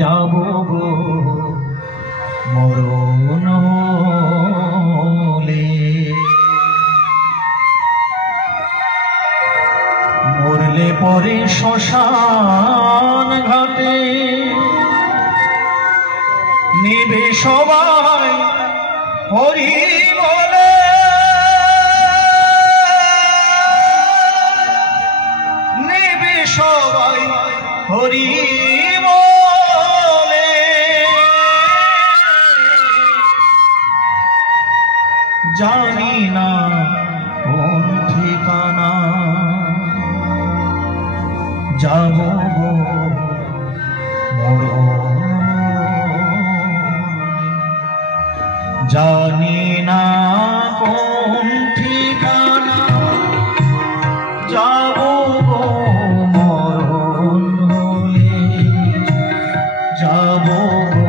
যাব গো মরণ হলে। মরলে পরে শ্মশান ঘাটে নেবে সবাই হরি বলে। নেবে সবাই হরি বলে। জানি না কোন ঠিকানা যাব গো মরণ। জানি না কোন ঠিকানা যাব গো মরণ হলে। যাব গো